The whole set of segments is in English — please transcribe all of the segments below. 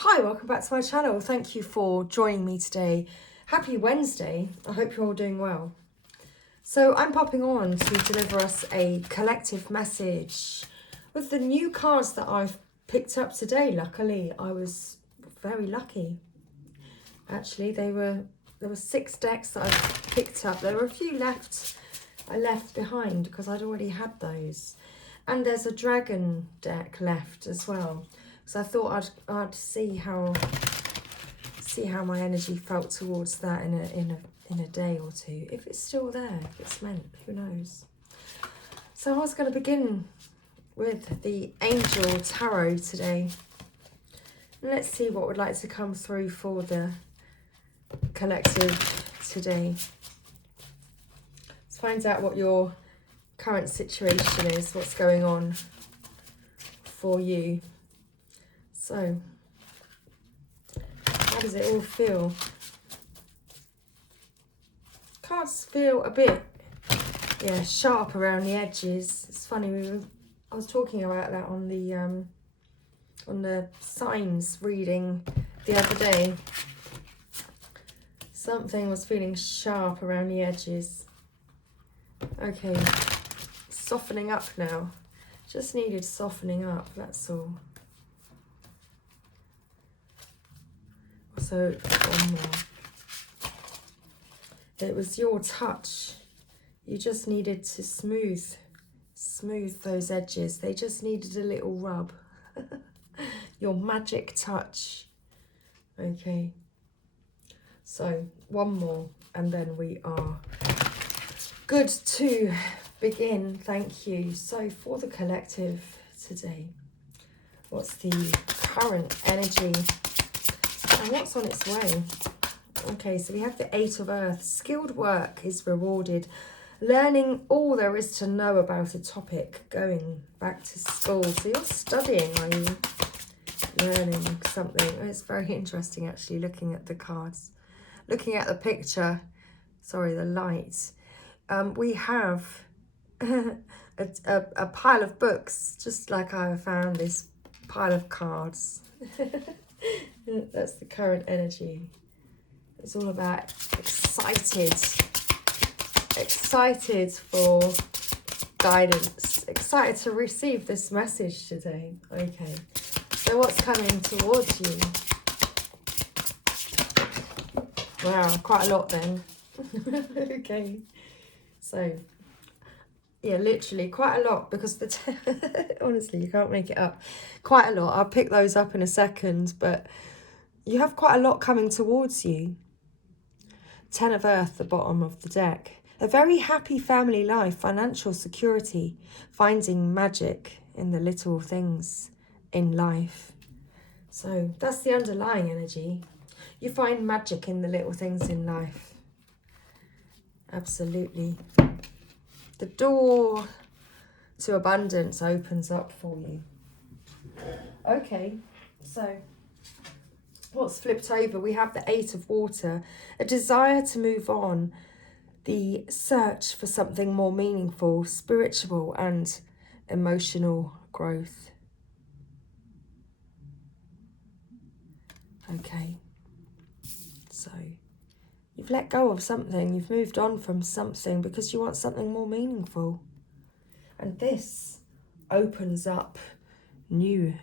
Hi, welcome back to my channel. Thank you for joining me today. Happy Wednesday. I hope you're all doing well. So I'm popping on to deliver us a collective message with the new cards that I've picked up today. Luckily, I was very lucky. Actually, there were 6 decks that I picked up. There were a few left. I left behind because I'd already had those. And there's a dragon deck left as well. So I thought I'd see how my energy felt towards that in a day or two. If it's still there, if it's meant, who knows. So I was going to begin with the Angel Tarot today. And let's see what would like to come through for the collective today. Let's find out what your current situation is, what's going on for you. So, how does it all feel? Cards feel a bit, sharp around the edges. It's funny, I was talking about that on the signs reading the other day. Something was feeling sharp around the edges. Okay, softening up now. Just needed softening up, that's all. So, one more. It was your touch. You just needed to smooth those edges. They just needed a little rub. Your magic touch. Okay. So, one more, and then we are good to begin. Thank you. So, for the collective today, what's the current energy? And what's on its way? Okay, so we have the 8 of Earth. Skilled work is rewarded. Learning all there is to know about a topic. Going back to school. So you're studying, are you? Learning something. It's very interesting, actually, looking at the cards. Looking at the picture. Sorry, the light. We have a pile of books. Just like I found this pile of cards. That's the current energy. It's all about excited for guidance, excited to receive this message today. Okay, so what's coming towards you? Wow, quite a lot then. Okay, so yeah, literally quite a lot, because honestly, you can't make it up. Quite a lot. I'll pick those up in a second, but you have quite a lot coming towards you. 10 of Earth, the bottom of the deck. A very happy family life, financial security, finding magic in the little things in life. So that's the underlying energy. You find magic in the little things in life. Absolutely. The door to abundance opens up for you. Okay, so what's flipped over? We have the 8 of Water, a desire to move on, the search for something more meaningful, spiritual and emotional growth. Okay, so you've let go of something, you've moved on from something because you want something more meaningful. And this opens up new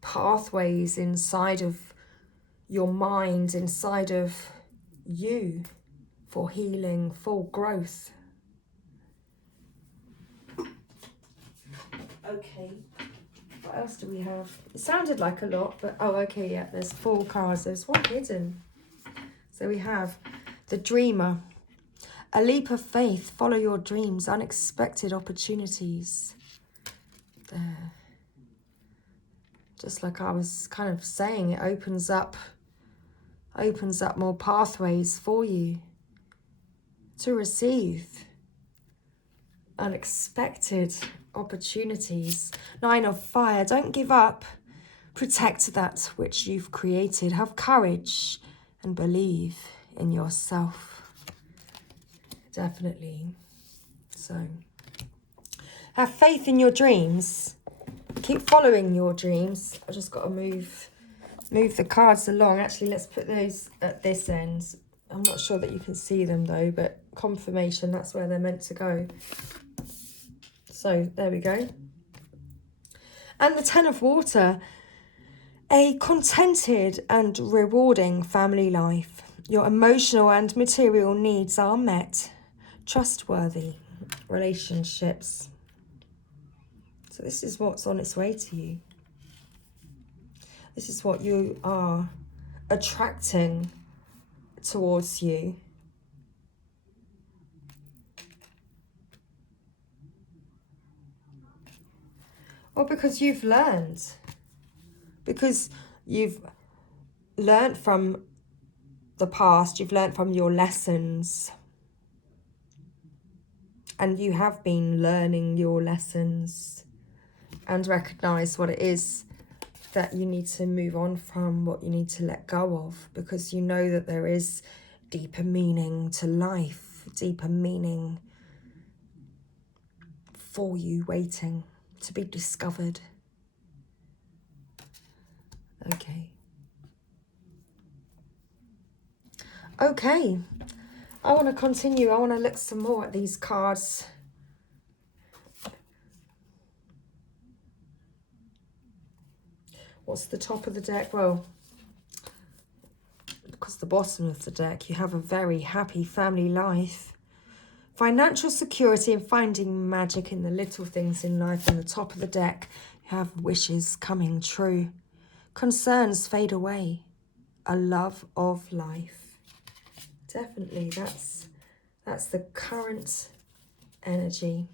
pathways inside of your mind, inside of you, for healing, for growth. Okay, what else do we have? It sounded like a lot, but oh, okay, yeah, there's 4 cards. There's one hidden. So we have the Dreamer. A leap of faith, follow your dreams, unexpected opportunities. There. Just like I was kind of saying, it opens up more pathways for you to receive unexpected opportunities. 9 of Fire, don't give up. Protect that which you've created. Have courage and believe in yourself. Definitely. So, have faith in your dreams. Keep following your dreams. I just got to move move the cards along. Actually, let's put those at this end. I'm not sure that you can see them though, but confirmation, that's where they're meant to go. So there we go. And the Ten of Water, a contented and rewarding family life. Your emotional and material needs are met. Trustworthy relationships. So this is what's on its way to you. This is what you are attracting towards you. Or because you've learned. Because you've learned from the past, you've learned from your lessons. And you have been learning your lessons and recognize what it is that you need to move on from, what you need to let go of, because you know that there is deeper meaning to life, deeper meaning for you waiting to be discovered. Okay. Okay. I want to continue. I want to look some more at these cards. What's the top of the deck? Well, because the bottom of the deck, you have a very happy family life. Financial security and finding magic in the little things in life. On the top of the deck, you have wishes coming true. Concerns fade away. A love of life. Definitely, that's the current energy.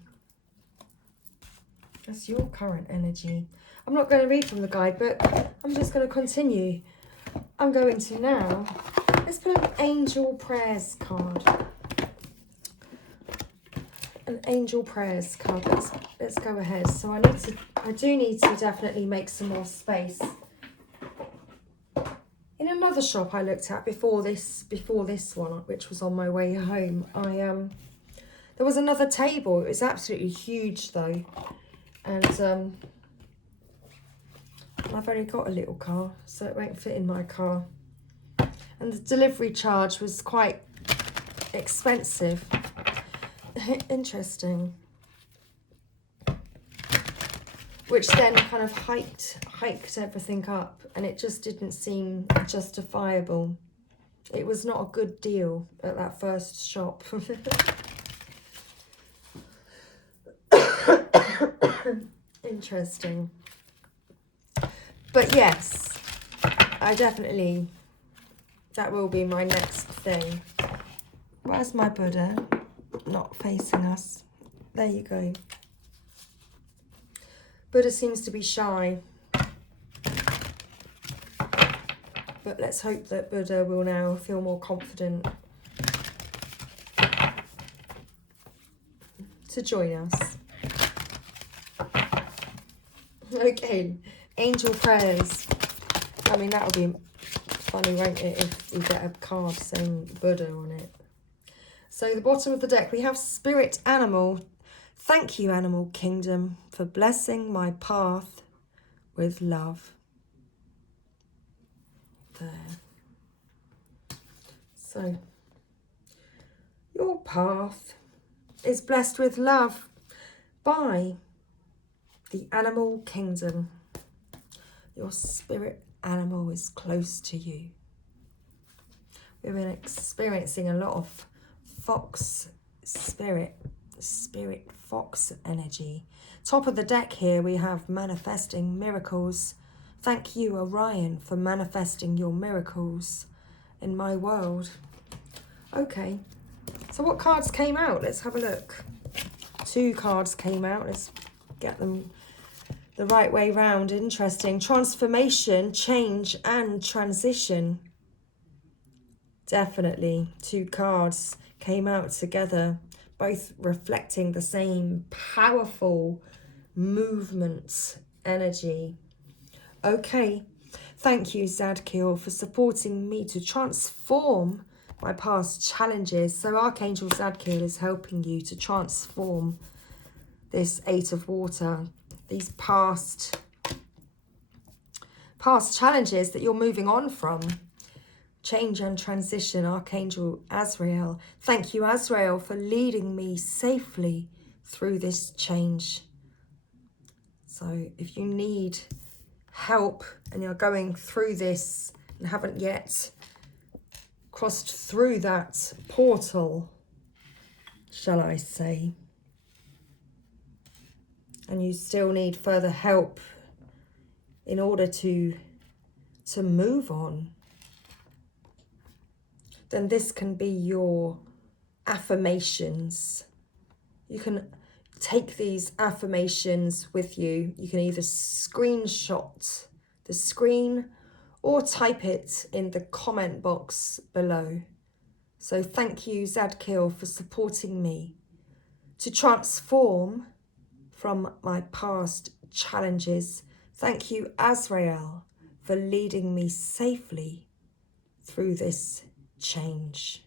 That's your current energy. I'm not going to read from the guidebook. I'm just going to continue. I'm going to now. Let's put an angel prayers card. An angel prayers card. Let's go ahead. So I do need to definitely make some more space. In another shop I looked at before this one, which was on my way home, there was another table. It was absolutely huge though, and I've only got a little car, so it won't fit in my car. And the delivery charge was quite expensive. Interesting. Which then kind of hiked everything up, and it just didn't seem justifiable. It was not a good deal at that first shop. Interesting. But yes, that will be my next thing. Where's my Buddha? Not facing us. There you go. Buddha seems to be shy. But let's hope that Buddha will now feel more confident to join us. Okay, angel prayers. I mean, that would be funny, won't it, if you get a card saying Buddha on it. So the bottom of the deck, we have spirit animal. Thank you, animal kingdom, for blessing my path with love. There. So your path is blessed with love by the animal kingdom. Your spirit animal is close to you. We've been experiencing a lot of fox spirit fox energy. Top of the deck here we have manifesting miracles. Thank you, Orion, for manifesting your miracles in my world. Okay, so what cards came out? Let's have a look. 2 cards came out. Let's get them the right way round. Interesting. Transformation, change, and transition. Definitely 2 cards came out together, both reflecting the same powerful movement energy. Okay, thank you, Zadkiel, for supporting me to transform my past challenges. So Archangel Zadkiel is helping you to transform this 8 of water, these past past challenges that you're moving on from. Change and transition, Archangel Azrael. Thank you, Azrael, for leading me safely through this change. So if you need help and you're going through this and haven't yet crossed through that portal, shall I say, and you still need further help in order to move on, then this can be your affirmations. You can take these affirmations with you. You can either screenshot the screen or type it in the comment box below. So thank you, Zadkiel, for supporting me to transform from my past challenges. Thank you, Azrael, for leading me safely through this change.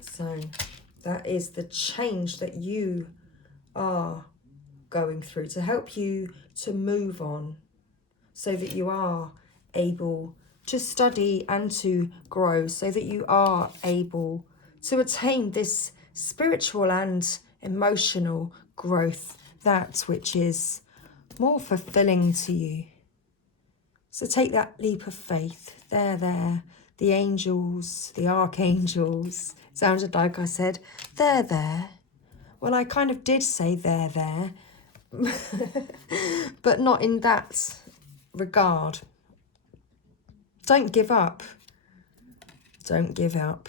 So that is the change that you are going through to help you to move on so that you are able to study and to grow, so that you are able to attain this spiritual and emotional growth, that which is more fulfilling to you. So take that leap of faith. There. The angels, the archangels. Sounded like I said, there. Well, I kind of did say there. But not in that regard. Don't give up. Don't give up.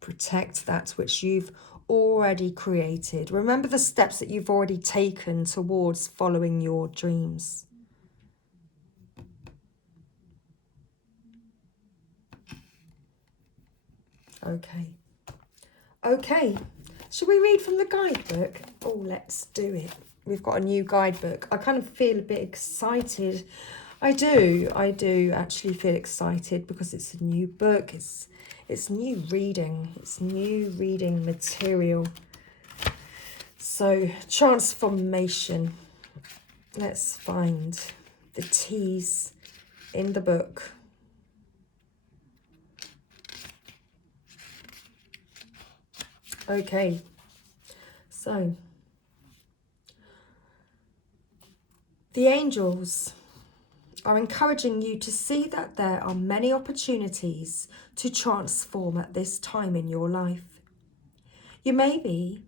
Protect that which you've already created. Remember the steps that you've already taken towards following your dreams. Okay. Should we read from the guidebook? Oh, let's do it. We've got a new guidebook. I kind of feel a bit excited. I do actually feel excited because it's a new book. It's new reading. It's new reading material. So, transformation. Let's find the T's in the book. Okay, so the angels are encouraging you to see that there are many opportunities to transform at this time in your life. You may be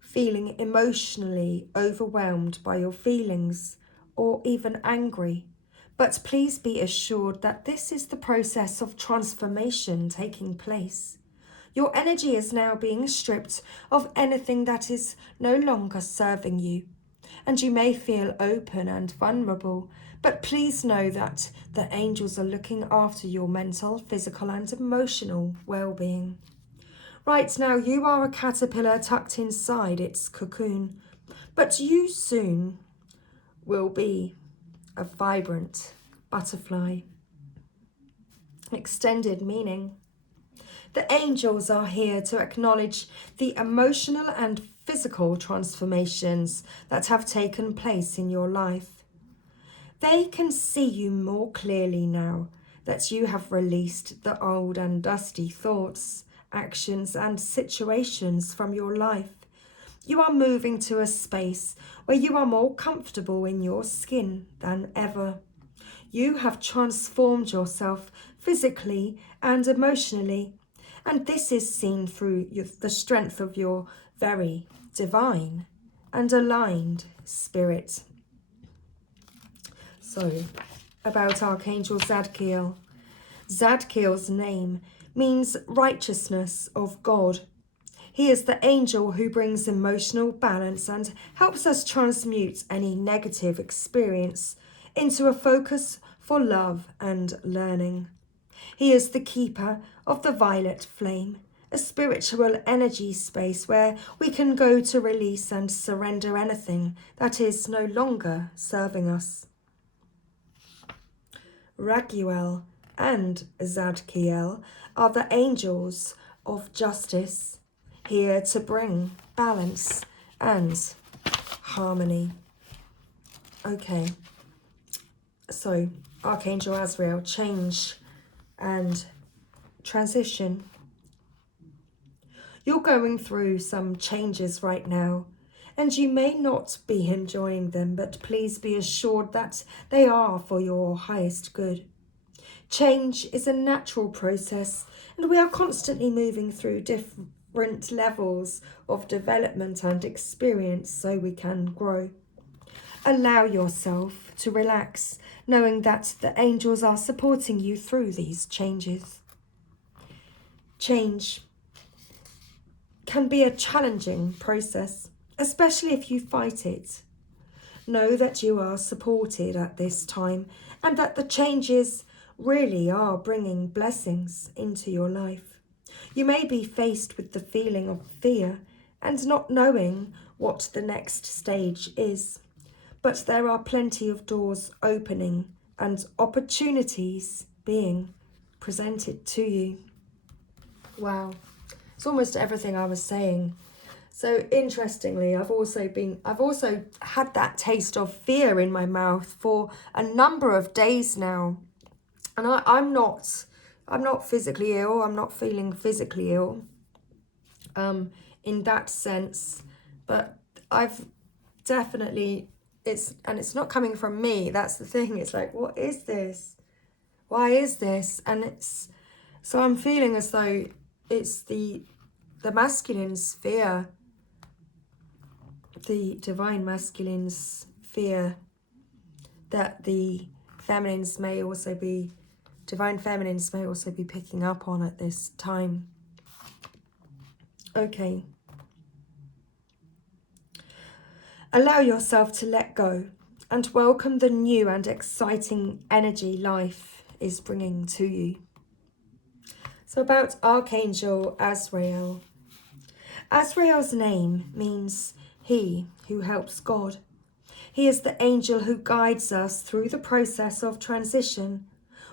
feeling emotionally overwhelmed by your feelings or even angry, but please be assured that this is the process of transformation taking place. Your energy is now being stripped of anything that is no longer serving you, and you may feel open and vulnerable, but please know that the angels are looking after your mental, physical, and emotional well-being. Right now, you are a caterpillar tucked inside its cocoon, but you soon will be a vibrant butterfly. Extended meaning. The angels are here to acknowledge the emotional and physical transformations that have taken place in your life. They can see you more clearly now that you have released the old and dusty thoughts, actions, and situations from your life. You are moving to a space where you are more comfortable in your skin than ever. You have transformed yourself physically and emotionally, and this is seen through the strength of your very divine and aligned spirit. So, about Archangel Zadkiel. Zadkiel's name means righteousness of God. He is the angel who brings emotional balance and helps us transmute any negative experience into a focus for love and learning. He is the keeper of the violet flame, a spiritual energy space where we can go to release and surrender anything that is no longer serving us. Raguel and Zadkiel are the angels of justice, here to bring balance and harmony. Okay. So, Archangel Azrael, change and transition. You're going through some changes right now, and you may not be enjoying them, but please be assured that they are for your highest good. Change is a natural process, and we are constantly moving through different levels of development and experience so we can grow. Allow yourself to relax, knowing that the angels are supporting you through these changes. Change can be a challenging process, especially if you fight it. Know that you are supported at this time and that the changes really are bringing blessings into your life. You may be faced with the feeling of fear and not knowing what the next stage is. But there are plenty of doors opening and opportunities being presented to you. Wow, it's almost everything I was saying. So interestingly, I've also had that taste of fear in my mouth for a number of days now. And I'm not physically ill, I'm not feeling physically ill in that sense, but I've definitely, it's not coming from me. That's the thing. It's like, what is this? Why is this? And so I'm feeling as though it's the masculine's fear, the divine masculine's fear that the divine feminines may also be picking up on at this time. Okay. Allow yourself to let go and welcome the new and exciting energy life is bringing to you. So about Archangel Azrael. Azrael's name means he who helps God. He is the angel who guides us through the process of transition.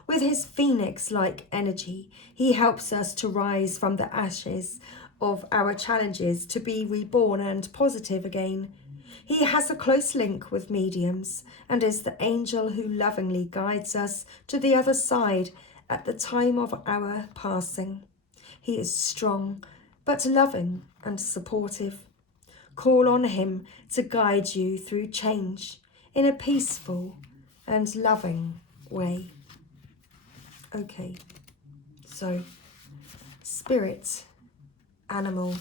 With his phoenix-like energy, he helps us to rise from the ashes of our challenges to be reborn and positive again. He has a close link with mediums and is the angel who lovingly guides us to the other side at the time of our passing. He is strong, but loving and supportive. Call on him to guide you through change in a peaceful and loving way. Okay, so spirit animal.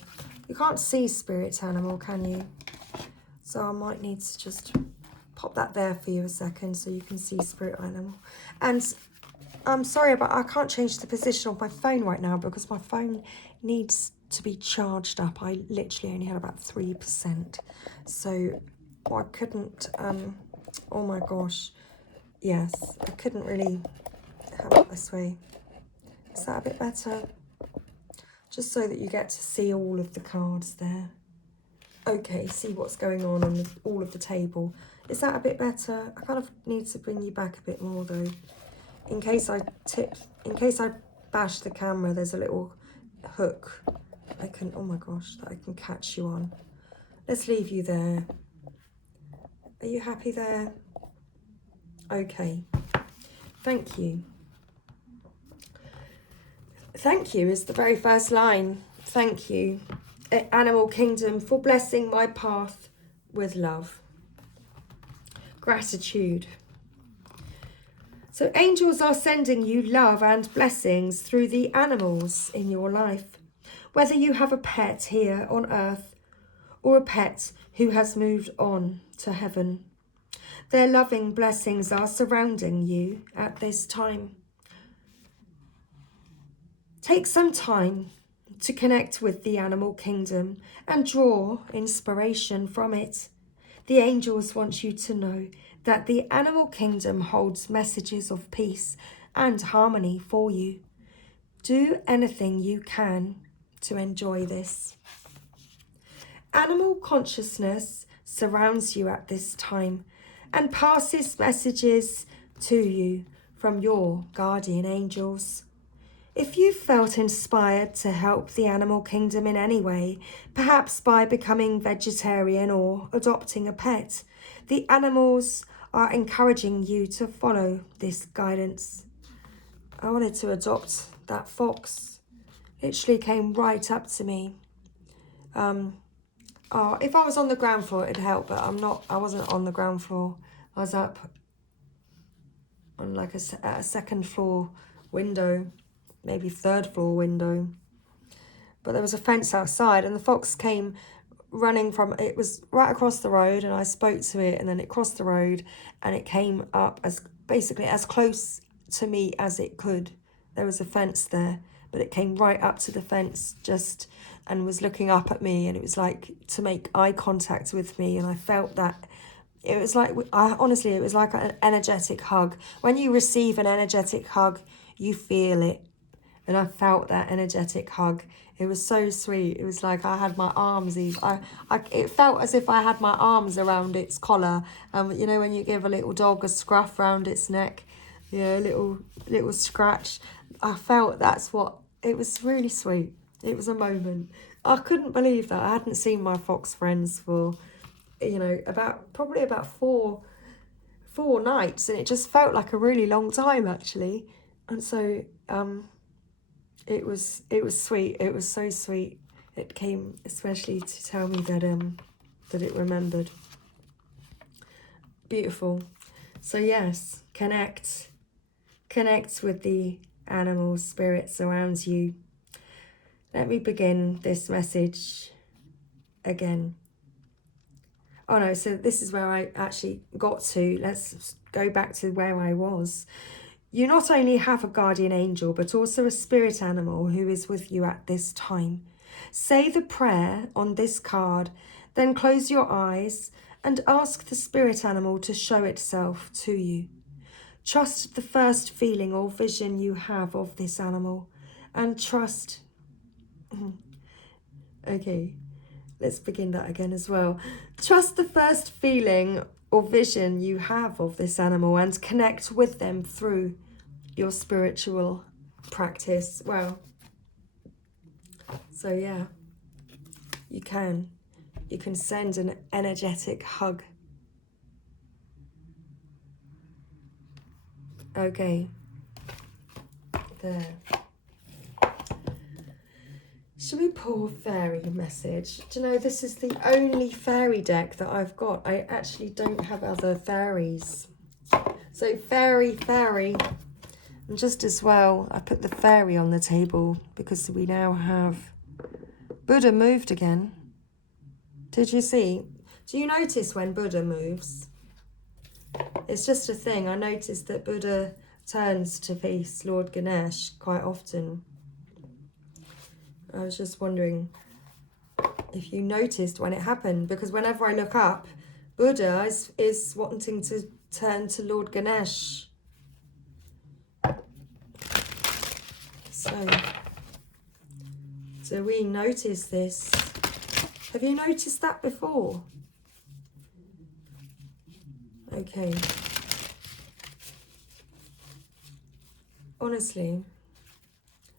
You can't see spirit animal, can you? So I might need to just pop that there for you a second so you can see spirit animal. And I'm sorry, but I can't change the position of my phone right now because my phone needs to be charged up. I literally only had about 3%. So I couldn't, oh my gosh. Yes, I couldn't really have it this way. Is that a bit better? Just so that you get to see all of the cards there. Okay, see what's going on all of the table. Is that a bit better? I kind of need to bring you back a bit more though. In case I bash the camera, there's a little hook oh my gosh, that I can catch you on. Let's leave you there. Are you happy there? Okay. Thank you. Thank you is the very first line. Thank you, Animal Kingdom, for blessing my path with love. Gratitude. So angels are sending you love and blessings through the animals in your life. Whether you have a pet here on earth or a pet who has moved on to heaven, their loving blessings are surrounding you at this time. Take some time to connect with the animal kingdom and draw inspiration from it. The angels want you to know that the animal kingdom holds messages of peace and harmony for you. Do anything you can to enjoy this. Animal consciousness surrounds you at this time and passes messages to you from your guardian angels. If you felt inspired to help the animal kingdom in any way, perhaps by becoming vegetarian or adopting a pet, the animals are encouraging you to follow this guidance. I wanted to adopt that fox. Literally came right up to me. Oh, if I was on the ground floor, it'd help, but I wasn't on the ground floor. I was up on like a second floor window, maybe third floor window. But there was a fence outside, and the fox came running from, it was right across the road, and I spoke to it, and then it crossed the road, and it came up as basically as close to me as it could. There was a fence there, but it came right up to the fence just and was looking up at me, and it was like to make eye contact with me, and I felt that. It was like, honestly, it was like an energetic hug. When you receive an energetic hug, you feel it. And I felt that energetic hug. It was so sweet. It was like I had my arms, it felt as if I had my arms around its collar. You know, when you give a little dog a scruff around its neck, yeah, a little scratch. I felt that's what, it was really sweet. It was a moment. I couldn't believe that. I hadn't seen my fox friends for, you know, probably about four nights, and it just felt like a really long time actually. And so it was sweet. It was so sweet. It came especially to tell me that that it remembered. Beautiful. So yes, connect with the animal spirits around you. Let me begin this message again. Oh no, so this is where I actually got to. Let's go back to where I was. You not only have a guardian angel, but also a spirit animal who is with you at this time. Say the prayer on this card, then close your eyes and ask the spirit animal to show itself to you. Trust the first feeling or vision you have of this animal, and trust... Okay. Let's begin that again as well. Trust the first feeling or vision you have of this animal and connect with them through your spiritual practice. Well, so yeah, you can send an energetic hug. Okay, there. Should we pull fairy message? Do you know, this is the only fairy deck that I've got. I actually don't have other fairies. So fairy. And just as well, I put the fairy on the table because we now have... Buddha moved again. Did you see? Do you notice when Buddha moves? It's just a thing. I noticed that Buddha turns to face Lord Ganesh quite often. I was just wondering if you noticed when it happened, because whenever I look up, Buddha is wanting to turn to Lord Ganesh. So, do we notice this? Have you noticed that before? Okay. Honestly,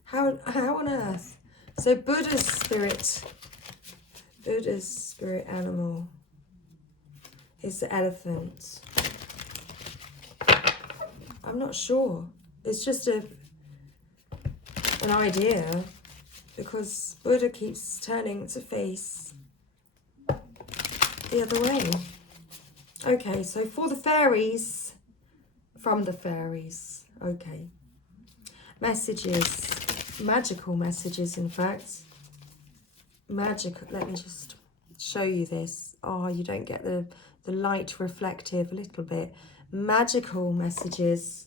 how on earth? So Buddha's spirit animal is the elephant. I'm not sure. It's just an idea, because Buddha keeps turning to face the other way. Okay, so for the fairies, from the fairies, okay. Messages, magical messages, in fact. Magical, let me just show you this. Oh, you don't get the light reflective a little bit. Magical messages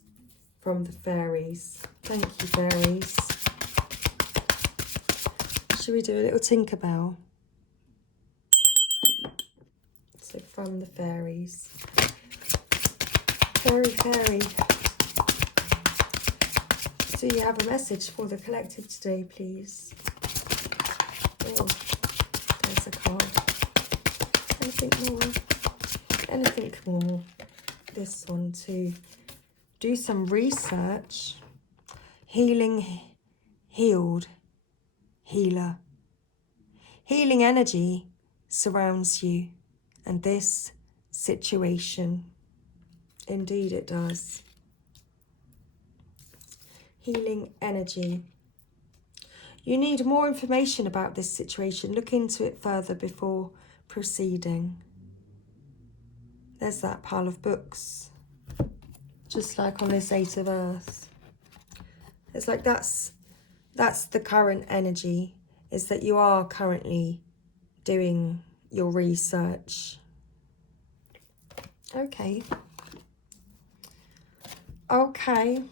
from the fairies. Thank you, fairies. Should we do a little Tinkerbell? So from the fairies. Fairy. Do you have a message for the collective today, please? Oh, there's a card. Anything more? This one too. Do some research. Healing, healed, healer. Healing energy surrounds you and this situation. Indeed it does. Healing energy. You need more information about this situation. Look into it further before proceeding. There's that pile of books. Just like on this Eight of Earth. It's like that's the current energy, is that you are currently doing your research. Okay. Okay.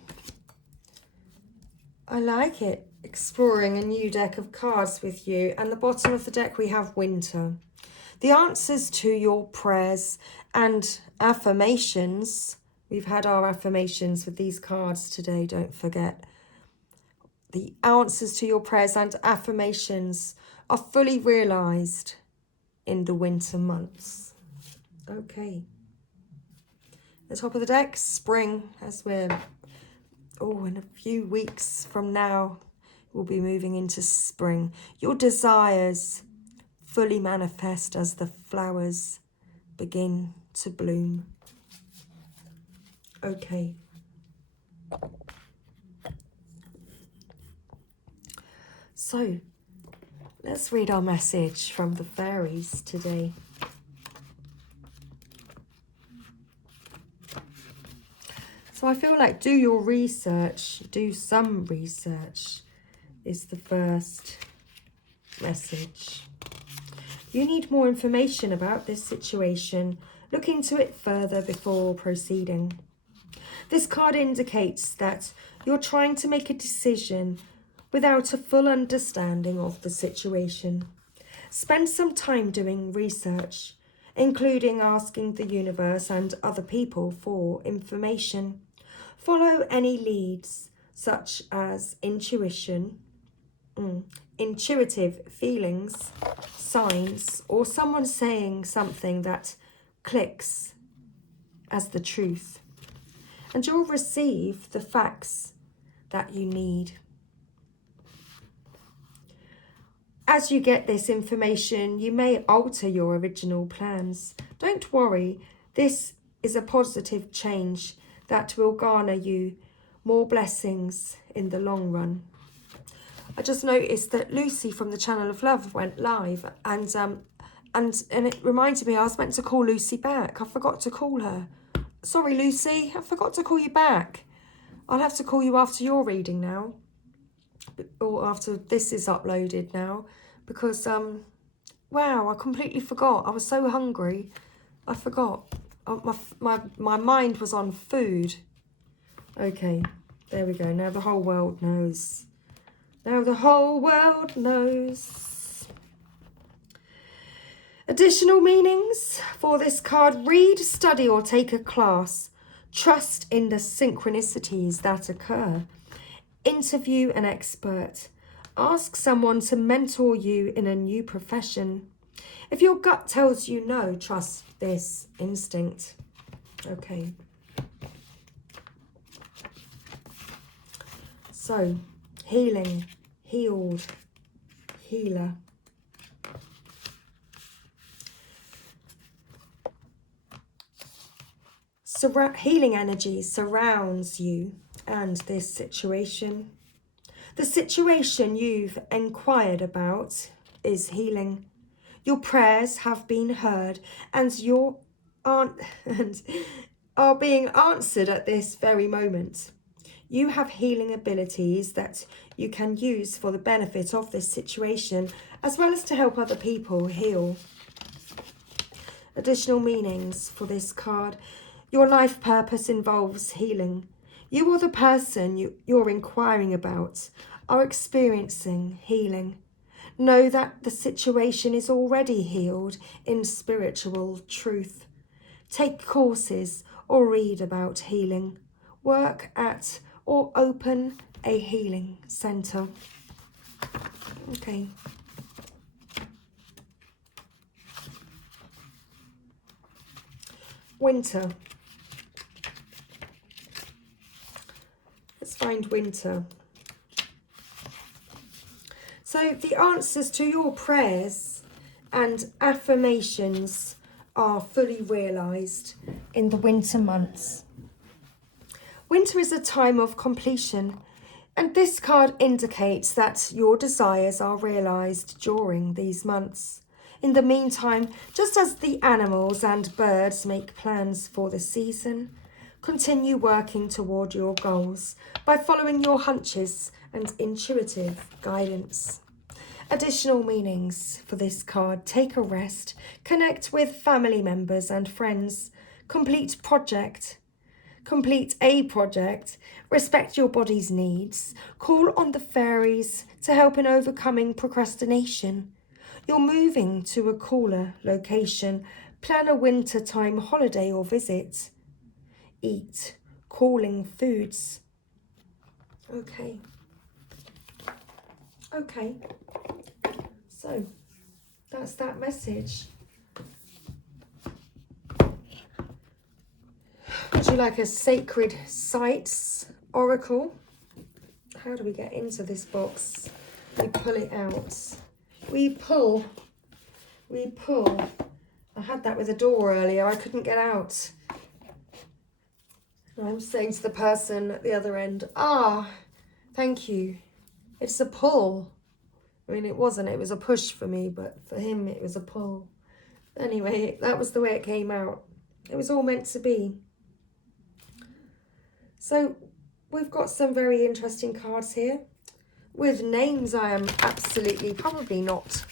I like it. Exploring a new deck of cards with you. And the bottom of the deck we have Winter. The answers to your prayers and affirmations. We've had our affirmations with these cards today, don't forget. The answers to your prayers and affirmations are fully realised in the winter months. Okay. The top of the deck, spring, as we're, in a few weeks from now, we'll be moving into spring. Your desires fully manifest as the flowers begin to bloom. Okay. So, let's read our message from the fairies today. So I feel like do your research, do some research is the first message. You need more information about this situation. Look into it further before proceeding. This card indicates that you're trying to make a decision without a full understanding of the situation. Spend some time doing research, including asking the universe and other people for information. Follow any leads, such as intuitive feelings, signs, or someone saying something that clicks as the truth. And you'll receive the facts that you need. As you get this information, you may alter your original plans. Don't worry, this is a positive change that will garner you more blessings in the long run. I just noticed that Lucy from the Channel of Love went live, and it reminded me I was meant to call Lucy back. I forgot to call her. Sorry, Lucy, I forgot to call you back. I'll have to call you after your reading now, or after this is uploaded now, because wow, I completely forgot. I was so hungry, I forgot. My mind was on food. Okay, there we go. Now the whole world knows. Now the whole world knows. Additional meanings for this card. Read, study, or take a class. Trust in the synchronicities that occur. Interview an expert. Ask someone to mentor you in a new profession. If your gut tells you no, trust this instinct. Okay. So, healing, healed, healer. Healing energy surrounds you and this situation. The situation you've inquired about is healing. Your prayers have been heard and are being answered at this very moment. You have healing abilities that you can use for the benefit of this situation, as well as to help other people heal. Additional meanings for this card. Your life purpose involves healing. You or the person you're inquiring about are experiencing healing. Know that the situation is already healed in spiritual truth. Take courses or read about healing. Work at or open a healing centre. Okay. Winter. Let's find winter. So the answers to your prayers and affirmations are fully realised in the winter months. Winter is a time of completion, and this card indicates that your desires are realised during these months. In the meantime, just as the animals and birds make plans for the season, continue working toward your goals by following your hunches and intuitive guidance. Additional meanings for this card: take a rest, connect with family members and friends, complete a project, respect your body's needs, call on the fairies to help in overcoming procrastination. You're moving to a cooler location, plan a wintertime holiday or visit, eat cooling foods. Okay. So that's that message. Would you like a sacred sites oracle? How do we get into this box? We pull it out. We pull. I had that with a door earlier. I couldn't get out. I'm saying to the person at the other end, thank you. It's a pull. I mean, it wasn't. It was a push for me, but for him, it was a pull. Anyway, that was the way it came out. It was all meant to be. So we've got some very interesting cards here with names I am absolutely probably not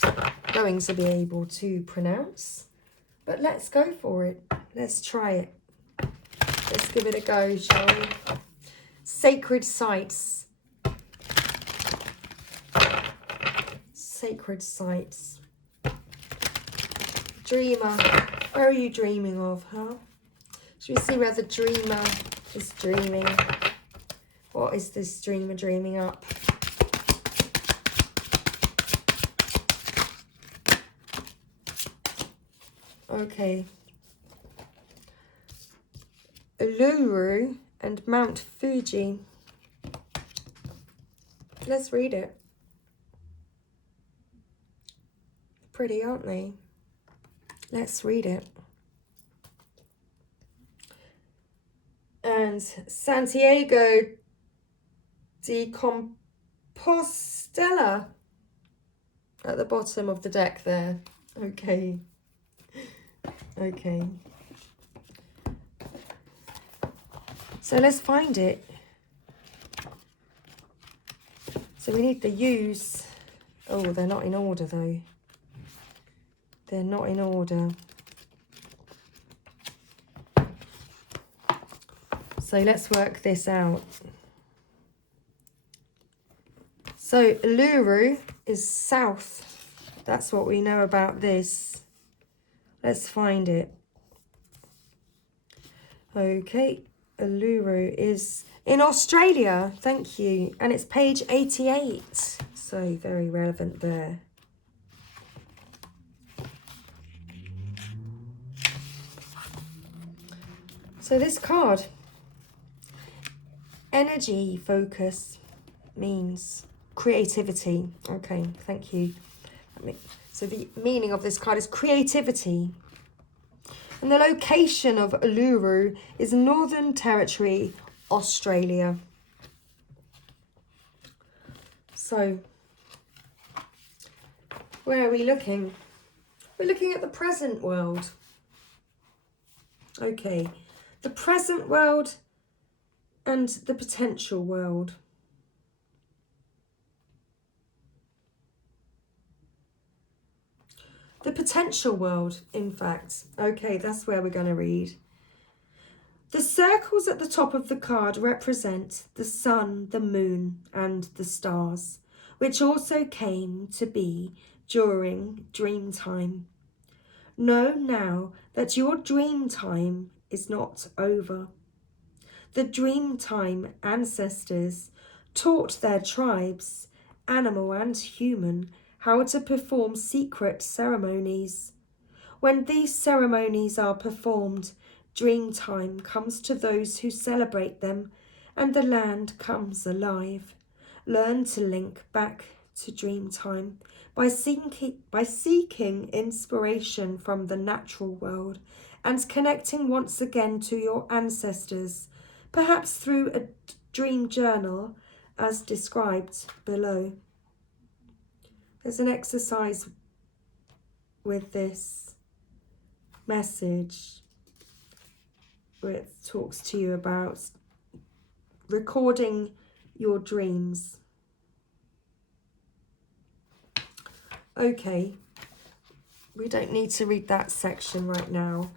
going to be able to pronounce. But let's go for it. Let's try it. Let's give it a go, shall we? Sacred sites. Sacred sites. Dreamer. Where are you dreaming of, huh? Should we see where the dreamer is dreaming? What is this dreamer dreaming up? Okay. Uluru and Mount Fuji. Let's read it. Pretty, aren't they? Let's read it. And Santiago de Compostela at the bottom of the deck there. Okay. So let's find it. So we need the U's. Oh, they're not in order though. They're not in order. So let's work this out. So Uluru is south. That's what we know about this. Let's find it. Okay, Uluru is in Australia. Thank you. And it's page 88. So very relevant there. So this card, energy focus, means creativity. Okay, thank you. So the meaning of this card is creativity. And the location of Uluru is Northern Territory, Australia. So, where are we looking? We're looking at the present world. Okay, the present world and the potential world. The potential world, in fact. Okay, that's where we're going to read. The circles at the top of the card represent the sun, the moon, and the stars, which also came to be during dream time. Know now that your dream time is not over. The dream time ancestors taught their tribes, animal and human, how to perform secret ceremonies. When these ceremonies are performed, dream time comes to those who celebrate them, and the land comes alive. Learn to link back to dream time by seeking inspiration from the natural world and connecting once again to your ancestors, perhaps through a dream journal as described below. There's an exercise with this message where it talks to you about recording your dreams. Okay, we don't need to read that section right now.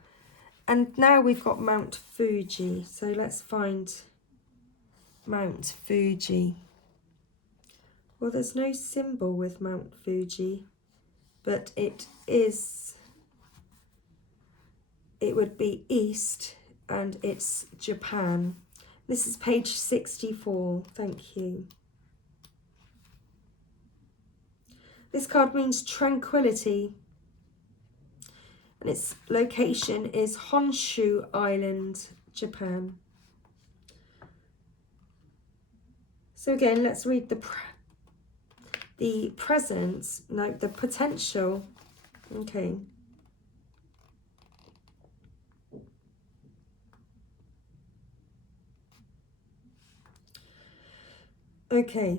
And now we've got Mount Fuji. So let's find Mount Fuji. Well, there's no symbol with Mount Fuji, but it would be east, and it's Japan. This is page 64. Thank you. This card means tranquility, and its location is Honshu Island, Japan. So again, let's read the present, no, the potential. Okay. Okay.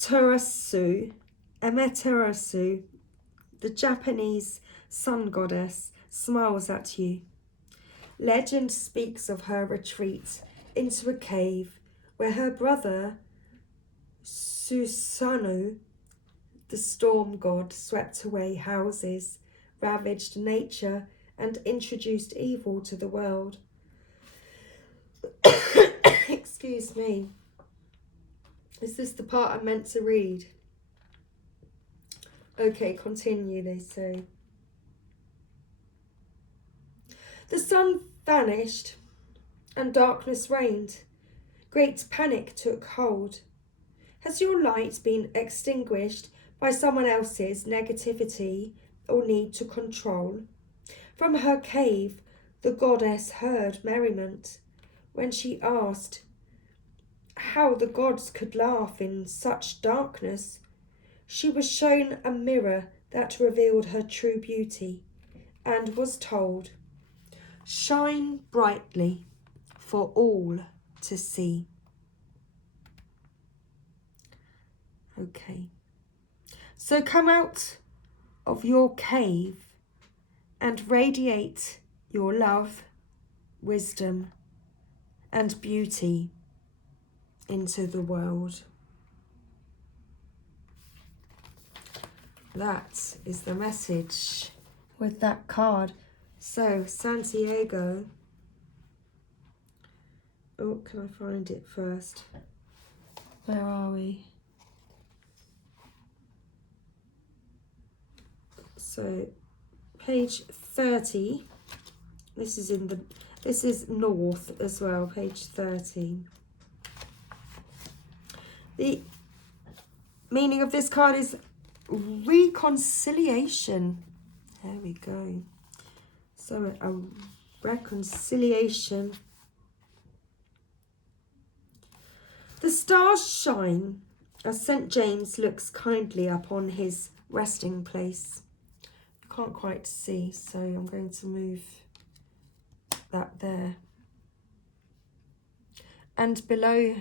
Amaterasu, the Japanese sun goddess, smiles at you. Legend speaks of her retreat into a cave where her brother Susanoo, the storm god, swept away houses, ravaged nature, and introduced evil to the world. Excuse me. Is this the part I'm meant to read? Okay, continue, they say. The sun vanished and darkness reigned. Great panic took hold. Has your light been extinguished by someone else's negativity or need to control? From her cave, the goddess heard merriment when she asked how the gods could laugh in such darkness. She was shown a mirror that revealed her true beauty and was told, "Shine brightly for all to see." Okay. So come out of your cave and radiate your love, wisdom, and beauty into the world. That is the message with that card. So, Santiago. Oh, can I find it first? Where are we? So, page 30. This is north as well, page 30. The meaning of this card is reconciliation. There we go. So a reconciliation. The stars shine as St. James looks kindly upon his resting place. I can't quite see, so I'm going to move that there. And below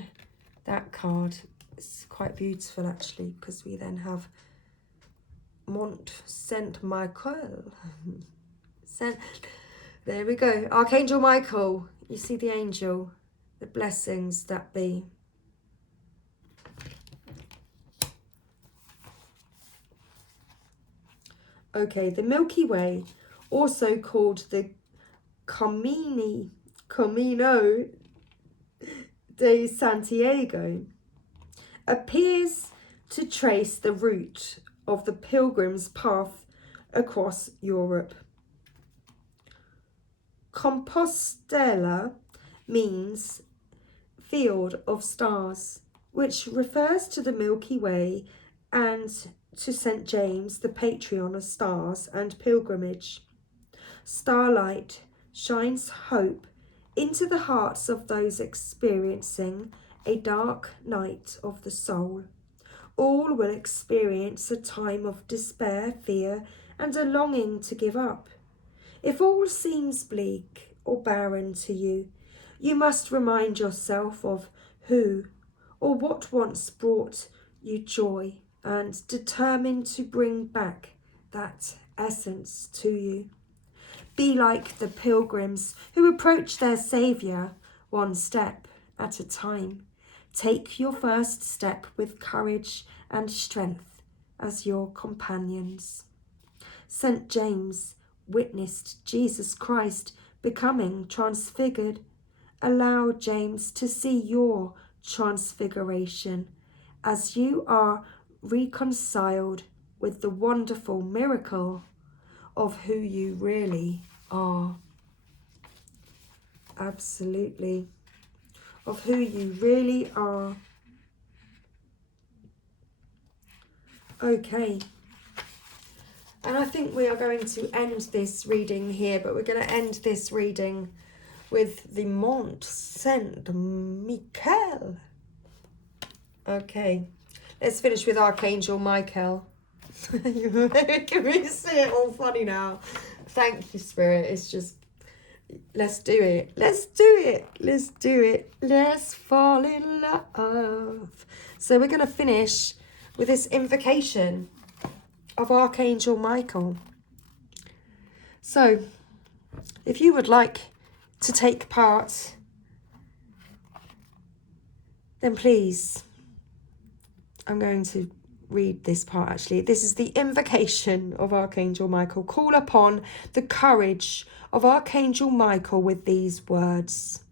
that card, it's quite beautiful actually, because we then have Mont Saint Michael. There we go. Archangel Michael. You see the angel, the blessings that be. Okay, the Milky Way, also called the Camino de Santiago, appears to trace the route of the pilgrim's path across Europe. Compostela means field of stars, which refers to the Milky Way and to St. James, the patron of stars and pilgrimage. Starlight shines hope into the hearts of those experiencing a dark night of the soul. All will experience a time of despair, fear, and a longing to give up. If all seems bleak or barren to you, you must remind yourself of who or what once brought you joy and determine to bring back that essence to you. Be like the pilgrims who approach their Saviour one step at a time. Take your first step with courage and strength as your companions. St. James witnessed Jesus Christ becoming transfigured. Allow James to see your transfiguration as you are reconciled with the wonderful miracle of who you really are. Absolutely. Of who you really are. Okay. And I think we are going to end this reading here, but we're going to end this reading with the Mont Saint Michael. Okay. Let's finish with Archangel Michael. You're making me see it all funny now. Thank you, Spirit. It's just, let's do it. Let's do it. Let's do it. Let's fall in love. So we're going to finish with this invocation of Archangel Michael. So, if you would like to take part, then please, I'm going to read this part actually. This is the invocation of Archangel Michael. Call upon the courage of Archangel Michael with these words.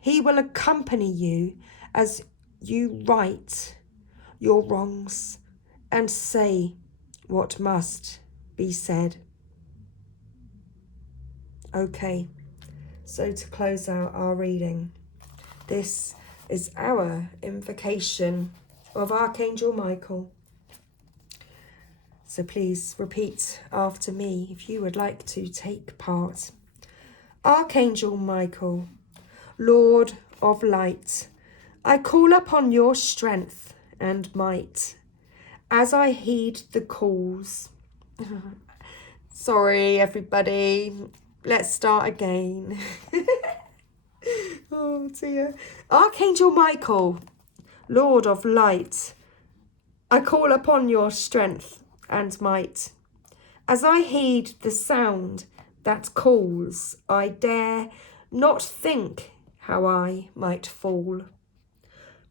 He will accompany you as you right your wrongs and say what must be said. Okay, so to close out our reading, this is our invocation of Archangel Michael. So please repeat after me if you would like to take part. Archangel Michael, Lord of light, I call upon your strength and might as I heed the calls. Sorry, everybody. Let's start again. Oh dear. Archangel Michael, Lord of light, I call upon your strength and might. As I heed the sound that calls, I dare not think how I might fall.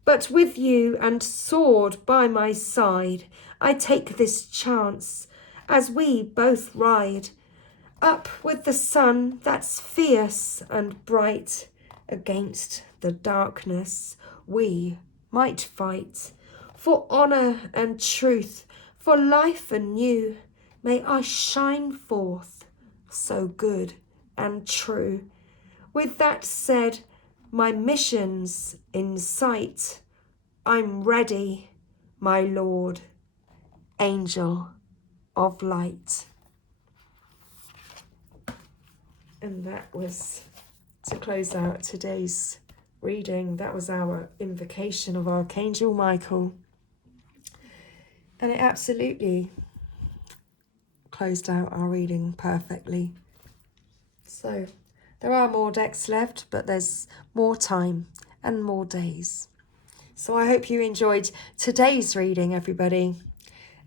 But with you and sword by my side, I take this chance as we both ride up with the sun that's fierce and bright. Against the darkness we might fight. For honour and truth, for life anew, may I shine forth so good and true. With that said, my mission's in sight. I'm ready, my Lord, Angel of Light. And that was, to close out today's reading, that was our invocation of Archangel Michael. And it absolutely closed out our reading perfectly. So there are more decks left, but there's more time and more days. So I hope you enjoyed today's reading, everybody.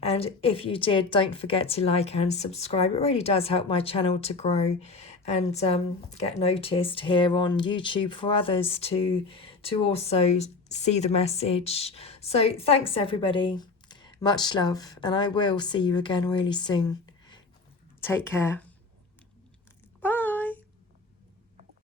And if you did, don't forget to like and subscribe. It really does help my channel to grow and get noticed here on YouTube for others to also see the message. So thanks, everybody. Much love, and I will see you again really soon. Take care.